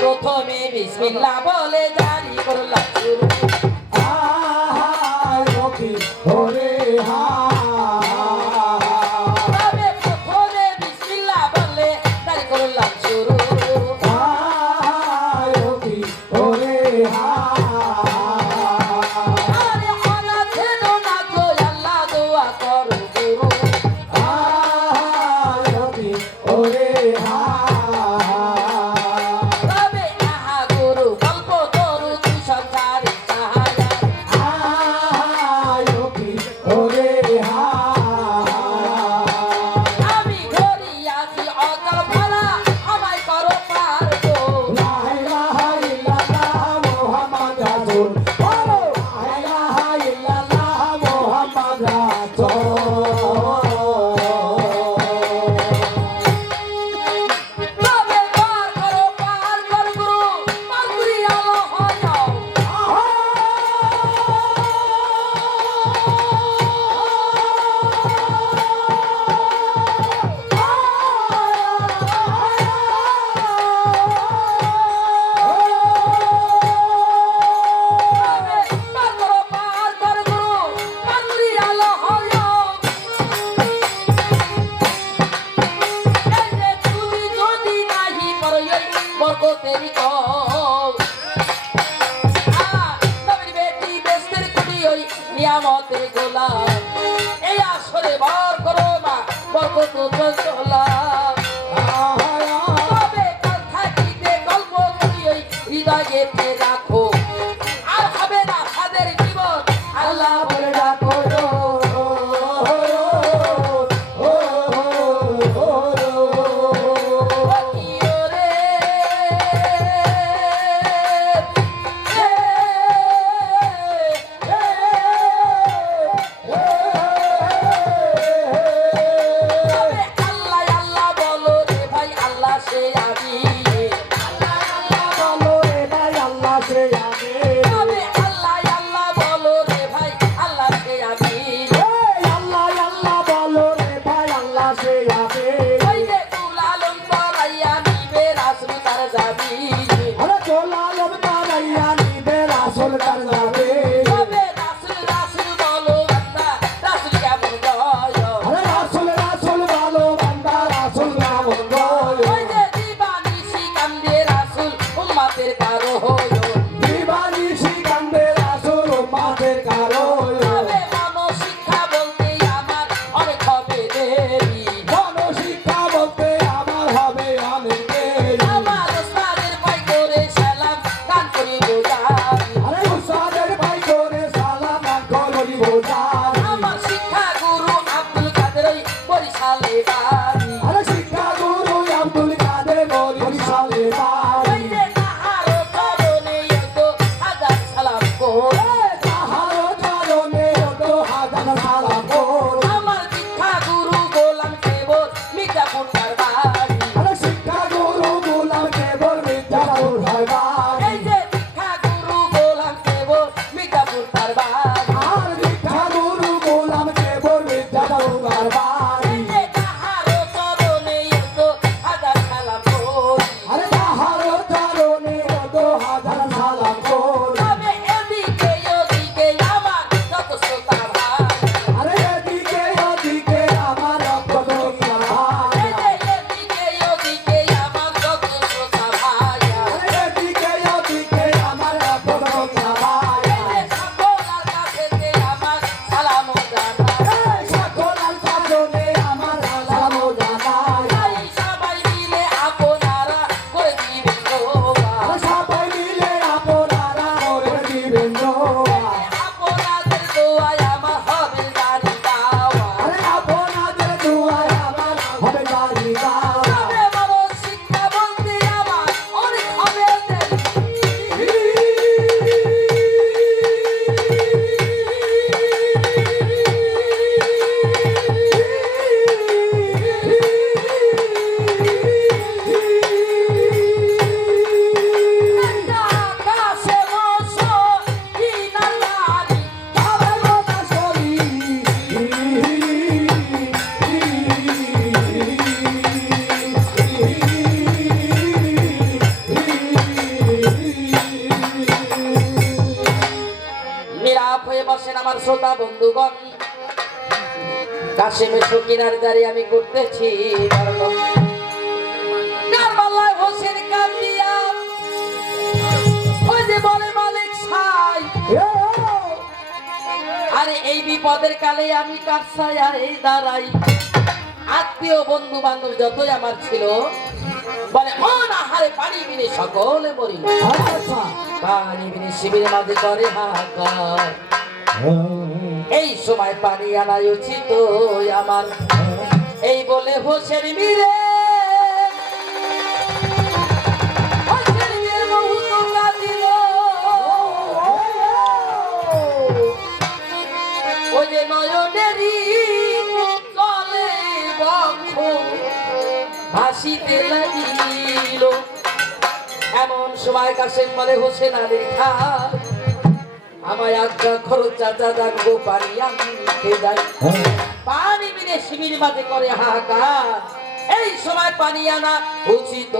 প্রথমে বিসমিল্লাহ বলে জারি করলাম শুরু রকি ওরে হা তবে প্রথমে বিসমিল্লাহ বলে জারি করলাম শুরু রকি ওরে হা আরে অনাথে না গো আল্লাহ দোয়া করো গুরু রকি ওরে হা তবে আহা গুরু গল্প তরু তুই সংসারে সাহায্য রকি ওরে হা আমি ঘড়ি আছি অকাল ভালা আমায় করো পার গো লা ইলাহা ইল্লাল্লাহ মুহাম্মদ রাসূল বলো লা ইলাহা ইল্লাল্লাহ মুহাম্মদ রাসূল তবে পার করো পার কর গুরু পাগুরি আলো হয় যাও পার করো পার কর গুরু পাগুরি আলো হয় যাও এই যে তুমি যদি নাহি করই বরকতেরি কও নবীর বেটি বেস্তের কুটি ওই নিয়ামতের গোলাম এই আসরে বার করো মা বরকত চলা তবে কাল থাকিতে গল্প করি ওই হৃদয়েতে রাখো আর হবে না তাদের জীবন আল্লাহ বলে ডাকো আল্লাহ আল্লাহ বলো রে ভাই আল্লাহ সে আমি বলো রে ভাই আল্লাহ সে আগে তবে আল্লাহ আল্লাহ বলো রে ভাই আল্লাহ সে আমি আল্লাহ আল্লাহ বলো রে ভাই আল্লাহ সে আগে ওই যে কুলালম পরাইয়া নিবে রাসূল তার যাবি আরে চলালম তারাইয়া নিবে রাসূল তার যাবে তবে রাসূল রাসূল বলো বান্দা রাসূল কেমন গয় আরে রাসূল রাসূল বলো বান্দা রাসূল কেমন গয় ওই যে দিবানিশি কান্দে রাসূল উম্মতের কারো হলো দিবানি শিকান্দে রাসূল উম্মতের কারো তবে মানব শিক্ষা বলতে আমার অনেক হবে দেরি কোন শিক্ষা বলতে আমার হবে অনেক দেরি। আমার ওস্তাদের পাই করে সালাম গান করি বোঝাই আরে উস্তাদের ভাই করে সালাম করি বোঝাই আমার শিক্ষা গুরু আব্দুল কাদের ওই বরিশালে বাড়ি আরে শিক্ষা গুরু আব্দুল কাদের বরিশালে বাড়ি ওই যে তাহারও চরণে তো হাজার সালাম কর তাহারও চরণে তো হাজার সালাম করি। আমার শিক্ষা গুরু গোলাম কেবল মির্জাপুর তার বাড়ি আরে শিক্ষা গুরু গোলাম কেবল মির্জাপুর হয় বাড়ি। এই যে শিক্ষা গুরু গোলাম কেবল মির্জাপুর তার বাড়ি আর শিক্ষা গুরু গোলাম কেবল মির্জাপুর হয় বাড়ি। এই যে তাহারও চরণে তো হাজার সালাম কর আরে তাহার শ্রোতা বন্ধুগণ, কাশেমের সকিনার দাঁড়িয়ে আমি করতেছি কারবালায় হোসেন কান্দিয়া, ওই যে বলে মালিক সাই, আরে এই বিপদের কালে আমি কার ছায়ায় দাঁড়াই। আত্মীয় বন্ধু বান্ধব যতই আমার ছিল বলে অনাহারে পানি বিনে সকলে মরিল, আচ্ছা পানি বিনে শিবির মাঝে করে হাহাকার। এই সময় পানি আনাই উচিত আমার, এই বলে হোসেন মিরে হোসেন মিরে বহুত কাঁদিল। ওই যে নয়নেরই চলে বক্ষ ভাসিতে লাগিল। এমন সময় কাশেম বলে হোসেন আলীর খান, আমায় আজ্ঞা করো চাচা, জানবো পানি আনতে যাই। পানি বিনে শিবির মাঝে করে হাহাকার, এই সময় পানি আনা উচিত।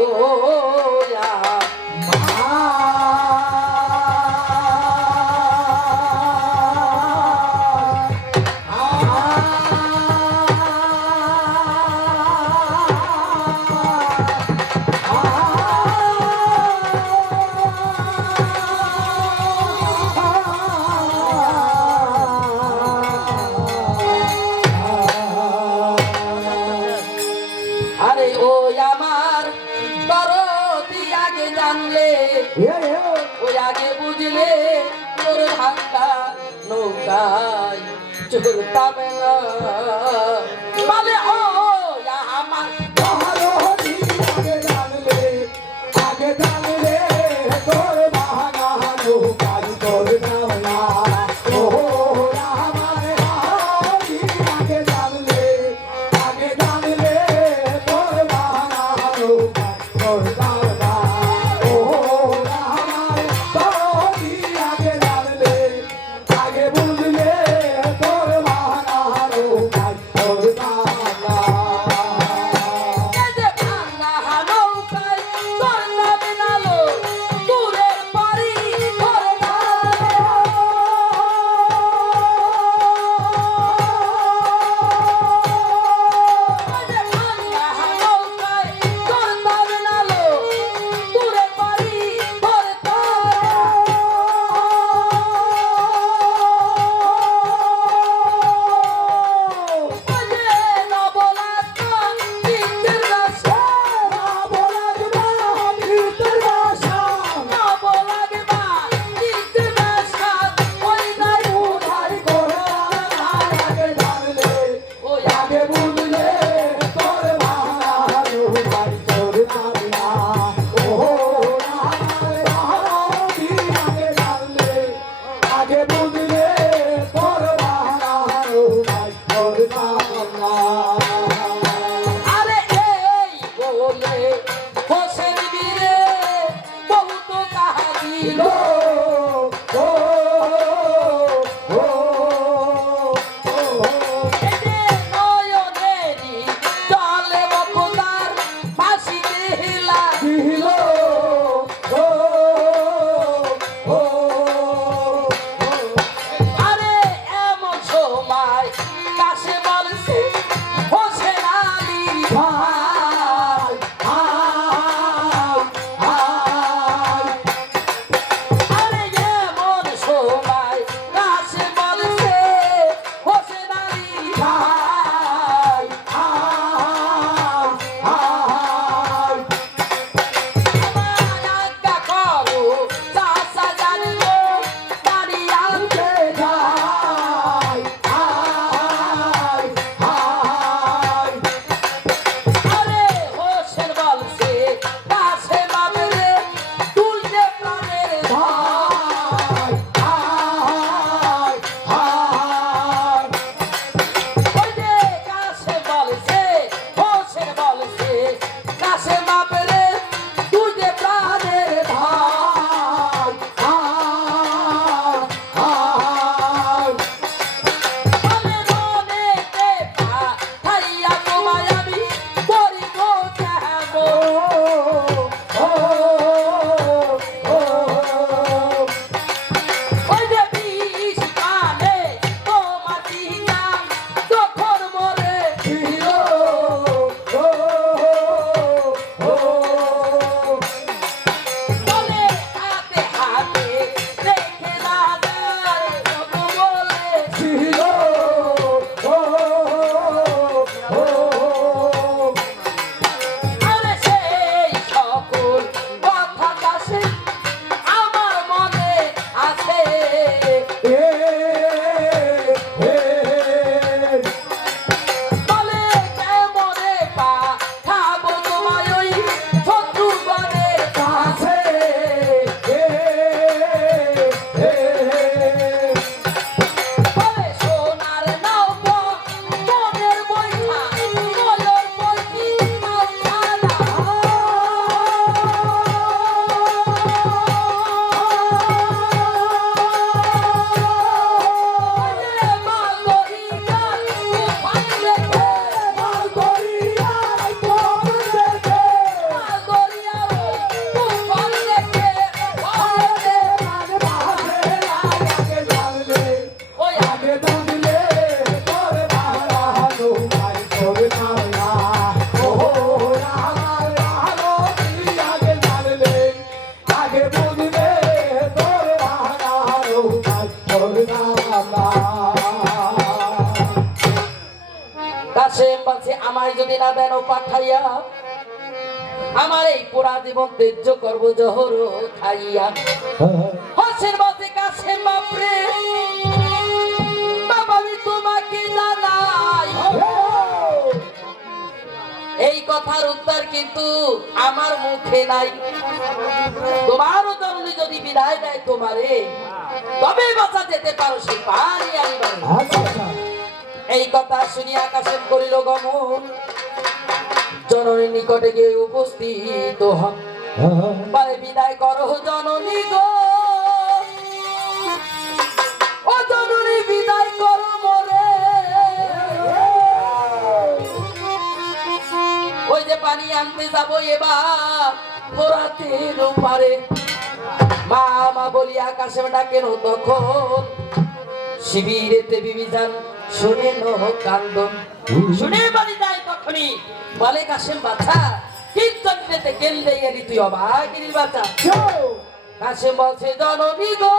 আরে ও আমার দরদি আগে জানলে, ওই আগে বুঝলে তোর ভাঙ্গা নৌকায় চড়তাম না। বলে ও আমার আমায় যদি না দেন পাঠাইয়া আমার এই পুরা জীবন তেজ্য করবো জহর খাইয়া। হসের বাসে কাছে বাপরে বাবা আমি তোমাকে জানাই। এই কথার উত্তর কিন্তু আমার মুখে নাই। তোমারও জননী যদি বিদায় দেয় তোমারে তবে বাঁচা যেতে পারো সে পারি আমি বাড়ি। এই কথা শুনিয়া কাশেম করিল গমন, জননীর নিকটে গিয়ে উপস্থিত হন। বলে বিদায় করো জননী গো, ও জননী বিদায় করো মোরে। ওই যে পানি আনতে যাবো এবার ফোরাতের পারে। মা মা বলিয়া কাশেম ডাকেন তখন শিবিরেতে বিবিধান শুনে নো কান্দন। শুনে বাড়ি যায় তখনই বলে কাশেম বাচ্চা কীর্তন পেতে গেলে এলি তুই অবাগিরি বাচ্চা। কাশেম বলছে জননী গো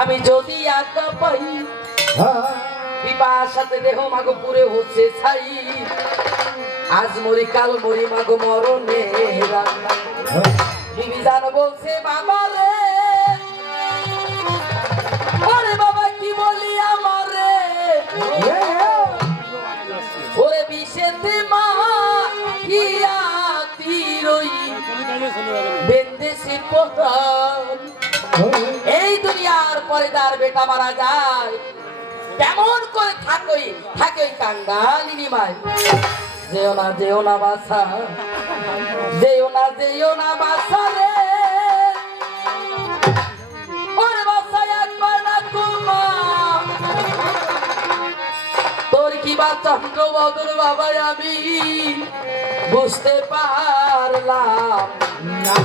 আমি যদি আজ্ঞা পাই পিপাসাতে দেহ মাগো পুরে হচ্ছে ছাই। আজ মরি কাল মরি মাগো মরণে বিবিধান বলছে বাবা রে, ওরে বাবা কি বলি আমারে, ওরে বিষেতে মা কিয়া তিরই বেন্দেশি প্রধান। এই দুনিয়ার পরে তার বেটা মারা যায় কেমন করে থাকে কাঙ্গালিনী মাই। যেও না বাসা, যেও না বাসা রে, ওরে বাসা একবার না কুমা তোর কি বা চন্দ্র বদর বাবা আমি বুঝতে পারলাম না।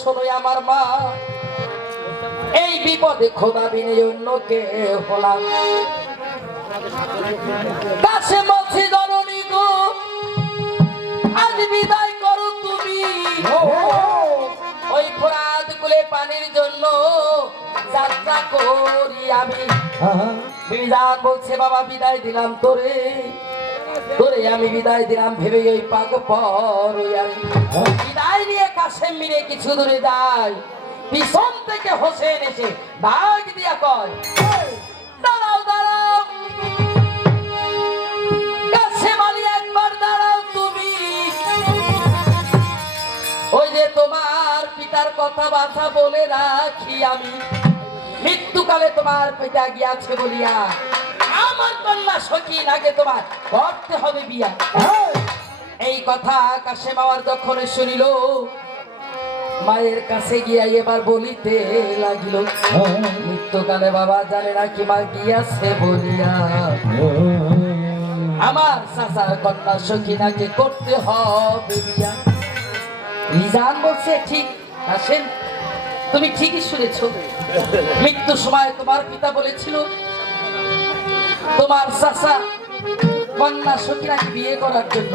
শোনো আমার মা, এই বিপদে খোদা বিনে অন্য কে হলাম। কাছে মাছি জননী গো, আজ বিদায় করো তুমি। ওই ফোরাত কুলে পানির জন্য যাত্রা করি আমি। বিদায় বলছে বাবা বিদায় দিলাম তোরে, তোরে আমি বিদায় দিলাম ভেবে ওই পাক পর বিদায় নিয়ে কাশেম মিলে কিছু দূরে যায়। পিছন থেকে হোসেন এসে ডাক দিয়া কয়, দাঁড়াও দাঁড়াও কাশেম আলী, একবার দাঁড়াও তুমি। ওই যে তোমার পিতার কথা বাছা বলে রাখি আমি, মৃত্যুকালে তোমার পিতা গিয়াছে বলিয়া আমার কন্যা সখিনাকে তোমার করতে হবে বিয়া। এই কথা কাশেম আমার যখন শুনিল, মায়ের কাছে গিয়া এবার বলিতে লাগিল, মৃত্যুকালে বাবা জানে না কি মা গিয়াছে বলিয়া আমার চাচার কন্যা সখিনাকে করতে হবে বিয়া। মিজান বলছে, ঠিক কাশেম তুমি ঠিকই শুনেছ। মৃত্যুর সময় তোমার পিতা বলেছিল তোমার চাচা কন্যা সখিনাকে বিয়ে করার জন্য।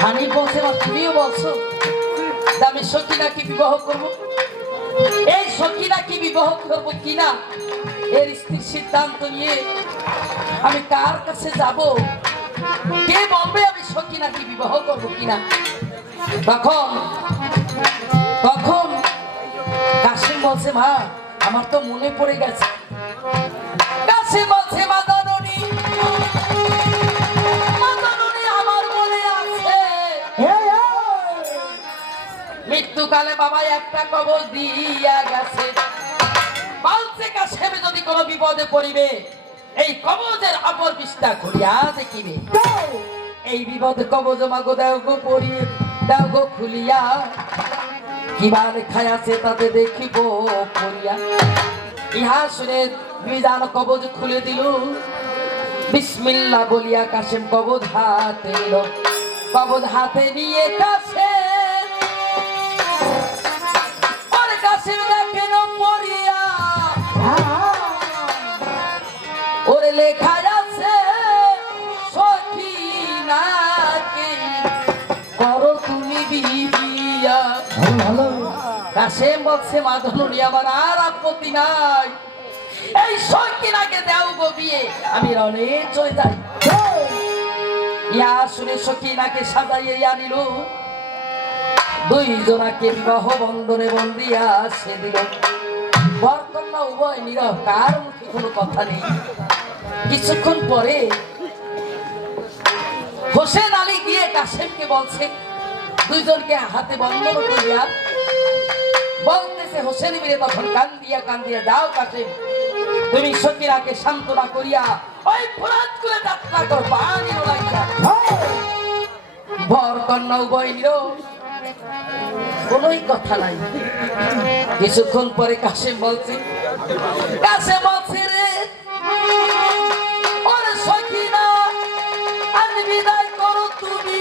হানি বলছে বা তুমিও বলছো যে আমি সখিনাকে বিবাহ করব। এই সখিনাকে বিবাহ করব কিনা এর স্থির সিদ্ধান্ত নিয়ে আমি কার কাছে যাব, কে বলবে আমি সখিনাকে বিবাহ করব কিনা। তখন তখন কাশেম বলছে, মা আমার তো মনে পড়ে গেছে। কাশেম বলছে, মা দাদনী আমার মনে আছে, মৃত্যুকালে বাবা একটা কবজ দিয়া গেছে। বলছে কাশেম যদি কোনো বিপদে পড়িবে এই কবজের অপর পৃষ্ঠা খুলিয়া দেখিবে। এই বিপদ কবজ মাগো দেও গো পড়িয়ে, দাও গো খুলিয়া, কিবার খায়াছে তাতে দেখিব পড়িয়া। ইহা শুনে মিজান কবজ খুলে দিল। বিসমিল্লাহ বলিয়া কাশেম কবজ হাতে নিল। কবজ হাতে নিয়ে কাশেম ওরে কাশেম দেখেন পড়িয়া, ওরে লেখা আছে সখিনাকে করো তুমি বিয়া। কাশেম বলছে, মাধবনী আমার আর আপত্তি নাই, এই সখিনাকে দেও গো বিয়ে, আমি রণে চলে যাই। ইয়া শুনে সখিনাকে সাজাইয়ে আনিল, দুইজনাকে বিবাহ বন্ধনে বন্দিয়া সে দিল। বরকন্যা উভয় নীরব, কার মুখে কোনো কথা নেই। কিছুক্ষণ পরে হোসেন আলী গিয়ে কাশেমকে বলছে, দুইজনকে হাতে বন্ধন করিয়া বলতেছে, হোসেন মিলে তখন কান্দিয়া কান্দিয়া, যাও কাশেম তুমি সখিনাকে সান্ত্বনা করিয়া ওই ফোরাত কুলে যাত্রা কর, পানি লাগিয়া। বর কন্যা উভয় নীরব, কোনোই কথা নাই। কিছুক্ষণ পরে কাশেম বলছে, রে ওরে সখিনা আজ বিদায় করো তুমি।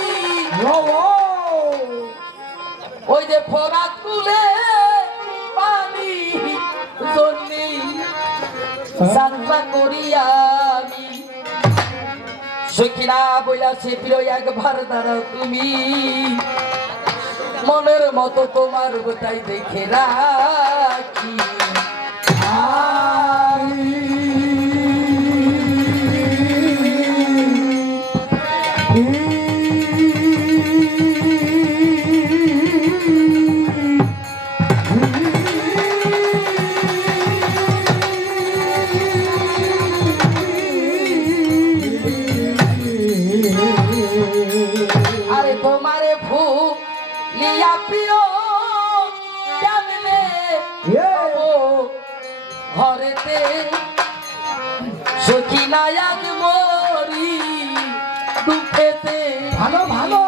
ওই যে ফোরাত কুলে পানি জন্যে যাত্রা করিয়া আমি। সখিনা বইলাছে, প্রিয় একবার দাঁড়াও তুমি, মনের মতো তোমার গোটাই দেখে রাখি। আরে তোমারে ভূপ লিয়া প্রিয় কেমনে ঘরেতে সখিনা আজ মরি দুঃখেতে। ভালো ভালো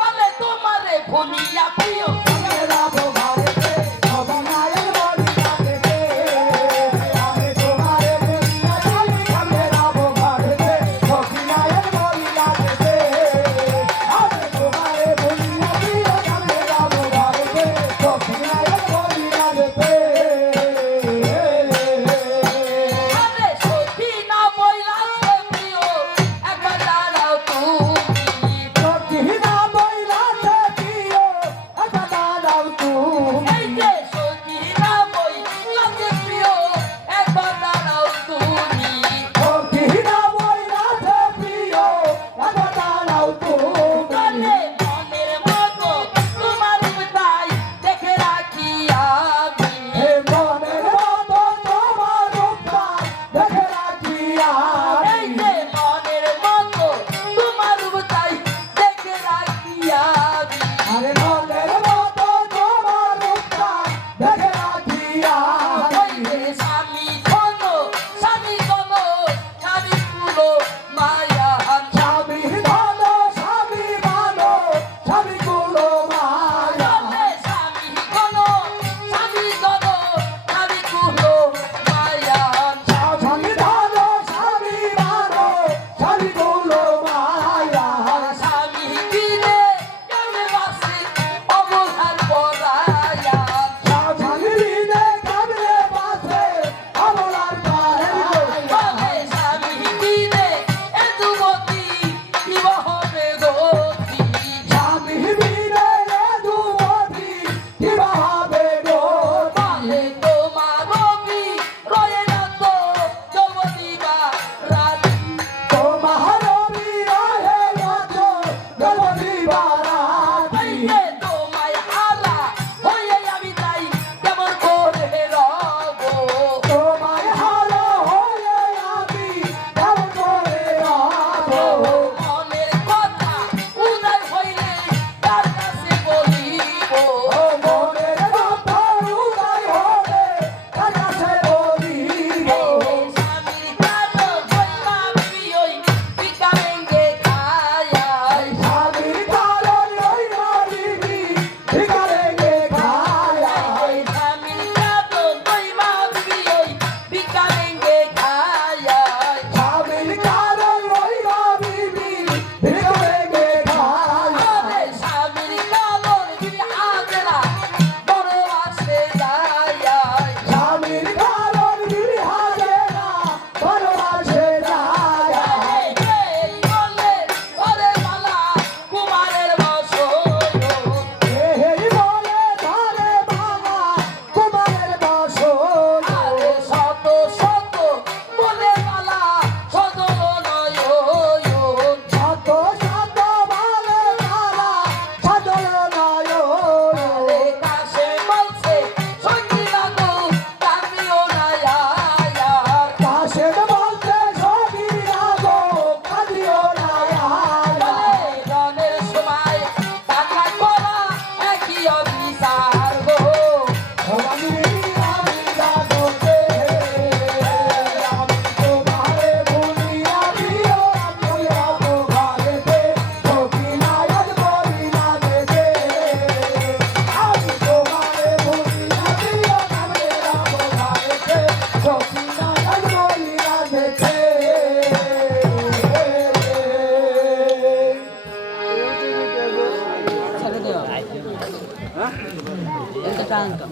বলে তোমারে ভুলিয়া প্রিয় এই যে সখী না বই লাগে প্রিয় একবার দাঁড়াও তুমি সখীরা বইরাছে প্রিয় একবার দাঁড়াও তুমি কানে মনের মতো তোমার রূপটাই দেখে রাখি আমি হে মনের মতো তোমার রূপটা দেখে রাখি এই আমি যে মনের মতো তোমার রূপটাই দেখে রাখি আমি আরে মনের মতো তোমার রূপটা দেখে রাখি ওই আমি যে স্বামী কোনো স্বামী কোনো স্বামী গুলো মায়া স্বামী ভালো স্বামী ভালো স্বামী গুলো মায়া স্বামী কোনো স্বামী কোনো স্বামী গুলো মায়া স্বামী ভালো স্বামী ভালো স্বামী গুলো মায়া স্বামী দিলে কেমনে বাসে অবহার পরায়া স্বামী দিনে কামড়ে বাসে আমলার বলে স্বামী দিলে এ যুবতী কি হবে গতি স্বামী বিনে দুমতি কিবা হবে বলে তোমার রবি রয়ে না তো যুবতী বা রাতি তোমার বিরহে রাত গলবি বারাতি হইলে তোমায় হারা হয়ে আমি তাই কেমন করে রব তোমায় হারা হয়ে আমি কেমন করে রব মনের কথা উদয় হইলে তার কাছে বলিব ও মনের কথা উদয় হবে তার কাছে বলিব স্বামীর কালো জয়মা বিয়ই বিকামেঙ্গে খায়াই স্বামীর কারণ ওই মারিবি ভিখারে গে খায়া স্বামীর কালো জয়মা বিয়ই বিকামেঙ্গে খায়াই স্বামীর কারণ ওই মারিবি ভিখারে গে খায়া আরে স্বামীর কালো বিহাজরা বড় আসে যায়াই স্বামীর কারণ বিহারে না বনবাসে যায় এই বলে ওরে মালা কুমারের বসন এই বলে ধারে বাবা কুমারের বসন আরে শত শত বলে মালা সদন নয়ন শত শত বলে তারা সদল নয়ন আরে কাছে বলছে সঙ্গীরা তো কামিও না আয়ার কাশে বলতে সবই রাগো কাঁদিও না বলে রনের সময় টাকা করা একই অফিসার গো আমি রাগোতে আমি তোমারে ভুলিয়া দিও আমি রাগো ঘরেতে সখী নায়ক বলি না দেবে আমি তোমারে ভুলিয়া দিও আমি রাগো ঘরেতে সখী নায়ক বলি না দেবে ছেড়ে দিও এটা টান তো